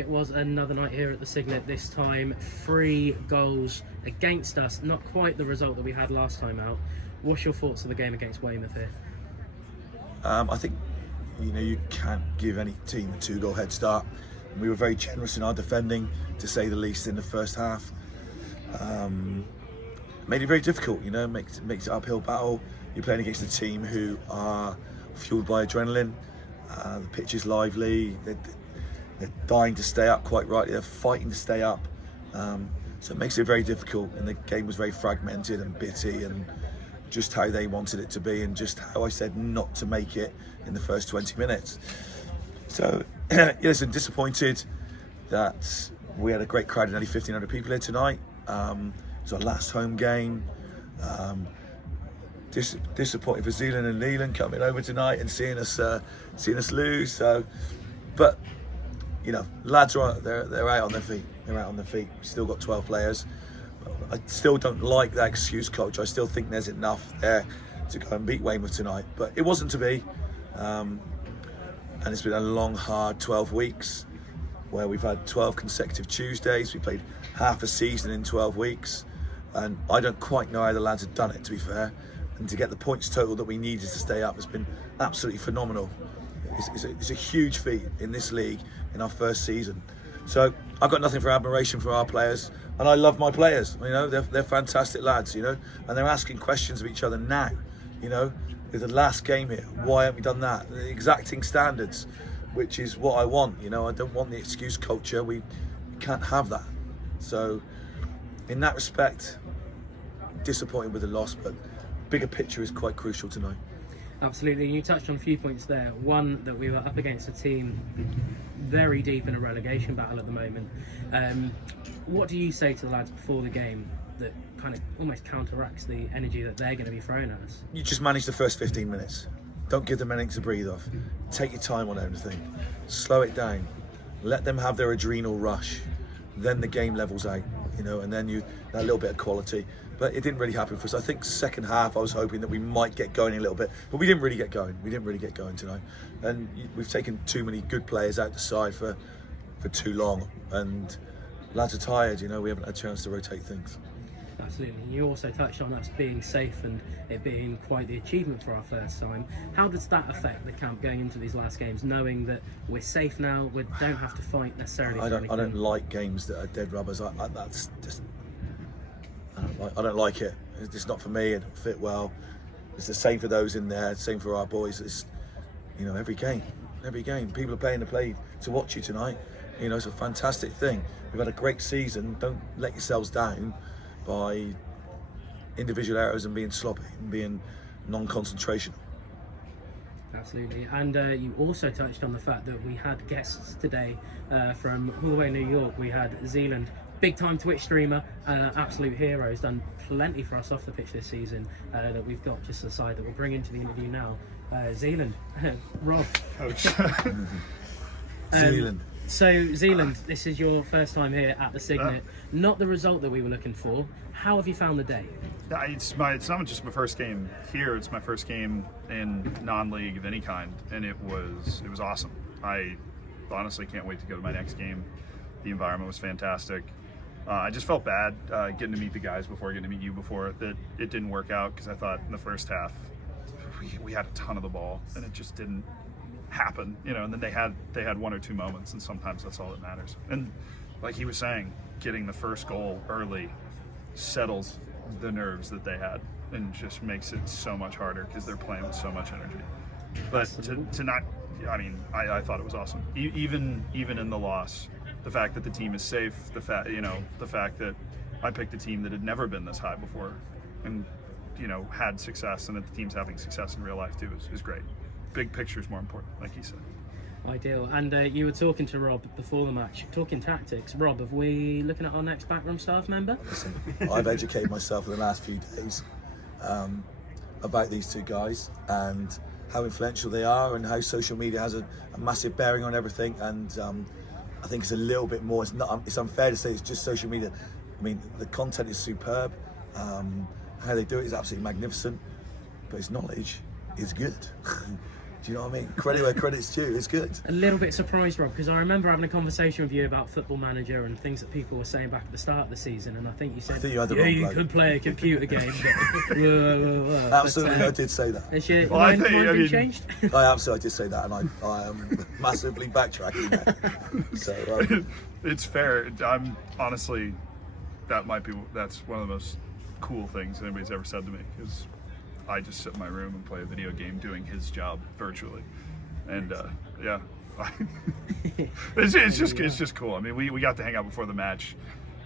it was another night here at the Signet, this time 3 goals against us. Not quite the result that we had last time out. What's your thoughts of the game against Weymouth here? I think, you can't give any team a 2-goal head start. We were very generous in our defending, to say the least, in the first half. Made it very difficult, makes it an uphill battle. You're playing against a team who are fueled by adrenaline. The pitch is lively. They're dying to stay up, quite rightly. They're fighting to stay up. So it makes it very difficult. And the game was very fragmented and bitty, and just how they wanted it to be, and just how I said not to make it in the first 20 minutes. So, yes, I'm disappointed that we had a great crowd of nearly 1,500 people here tonight. It was our last home game. Disappointed for Zealand and Leland coming over tonight and seeing us lose. So, but lads they're out on their feet. They're out on their feet. We've still got 12 players. I still don't like that excuse, coach. I still think there's enough there to go and beat Weymouth tonight, but it wasn't to be. And it's been a long, hard 12 weeks where we've had 12 consecutive Tuesdays. We played half a season in 12 weeks, and I don't quite know how the lads have done it, to be fair. And to get the points total that we needed to stay up has been absolutely phenomenal. It's a huge feat in this league in our first season. So I've got nothing for admiration for our players, and I love my players. They're fantastic lads, and they're asking questions of each other now. With the last game here, why haven't we done that? The exacting standards, which is what I want. I don't want the excuse culture. We can't have that. So in that respect, disappointed with the loss, but bigger picture is quite crucial tonight. Absolutely. You touched on a few points there. One, that we were up against a team very deep in a relegation battle at the moment. What do you say to the lads before the game that kind of almost counteracts the energy that they're going to be throwing at us? You just manage the first 15 minutes. Don't give them anything to breathe off. Take your time on everything. Slow it down. Let them have their adrenal rush. Then the game levels out, and then that little bit of quality. But it didn't really happen for us. I think second half I was hoping that we might get going a little bit, but we didn't really get going. We didn't really get going tonight. And we've taken too many good players out the side for too long. And lads are tired, we haven't had a chance to rotate things. Absolutely. You also touched on us being safe and it being quite the achievement for our first time. How does that affect the camp going into these last games, knowing that we're safe now, we don't have to fight necessarily? I don't like games that are dead rubbers. That's just, I don't like it. It's not for me. It don't fit well. It's the same for those in there. Same for our boys. It's every game. People are paying to play to watch you tonight. It's a fantastic thing. We've had a great season. Don't let yourselves down by individual errors and being sloppy and being non-concentrational. Absolutely. And you also touched on the fact that we had guests today from all the way New York. We had Zealand, big time Twitch streamer, absolute hero, has done plenty for us off the pitch this season, that we've got just aside that we'll bring into the interview now. Zealand, Rob. Coach. Zealand. So Zealand, this is your first time here at the Signet. Not the result that we were looking for. How have you found the day? It's not just my first game here. It's my first game in non-league of any kind, and it was awesome. I honestly can't wait to go to my next game. The environment was fantastic. I just felt bad getting to meet the guys before, getting to meet you before, that it didn't work out, because I thought in the first half we had a ton of the ball and it just didn't happen, and then they had 1 or 2 moments, and sometimes that's all that matters. And like he was saying, getting the first goal early settles the nerves that they had and just makes it so much harder because they're playing with so much energy. But to not, I thought it was awesome. Even in the loss, the fact that the team is safe, the fact that I picked a team that had never been this high before and had success, and that the team's having success in real life too is great. Big picture is more important, like he said. Ideal. And you were talking to Rob before the match, talking tactics. Rob, are we looking at our next backroom staff member? Listen, I've educated myself in the last few days about these two guys and how influential they are, and how social media has a massive bearing on everything. And I think it's a little bit more. It's unfair to say it's just social media. The content is superb. How they do it is absolutely magnificent, but his knowledge is good. Do you know what I mean? Credit where credit's due. It's good. A little bit surprised, Rob, because I remember having a conversation with you about Football Manager and things that people were saying back at the start of the season, and I think you said, think you had the yeah, wrong you bloke." could play a computer game. But, Absolutely, I did say that. Has your Well, I mind think- I been mean- changed? I absolutely did say that, and I am massively backtracking now. So It's fair. I'm honestly, that's one of the most cool things anybody's ever said to me, because I just sit in my room and play a video game doing his job virtually, and yeah, it's just cool. I mean, we got to hang out before the match,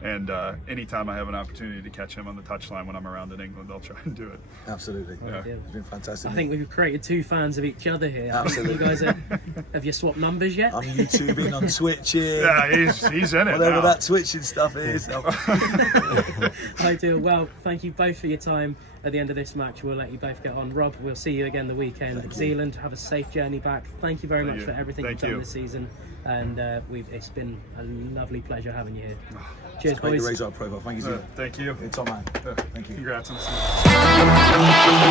and anytime I have an opportunity to catch him on the touchline when I'm around in England, I'll try and do it. absolutely, Yeah. it's been fantastic. I think we've created two fans of each other here. Absolutely. You guys have you swapped numbers yet? I'm YouTubing on Twitch here. Yeah, he's in it Whatever now. that twitching stuff is. Ideal. Well, thank you both for your time. At the end of this match, we'll let you both get on. Rob, we'll see you again the weekend. Thank you. Zealand, have a safe journey back. Thank you very Thank much you. for everything Thank you've done you. this season, and it's been a lovely pleasure having you here. Cheers, Great to boys. raise our profile. Thank you, Zia. Thank you. Top man. Thank you. Congrats on the season.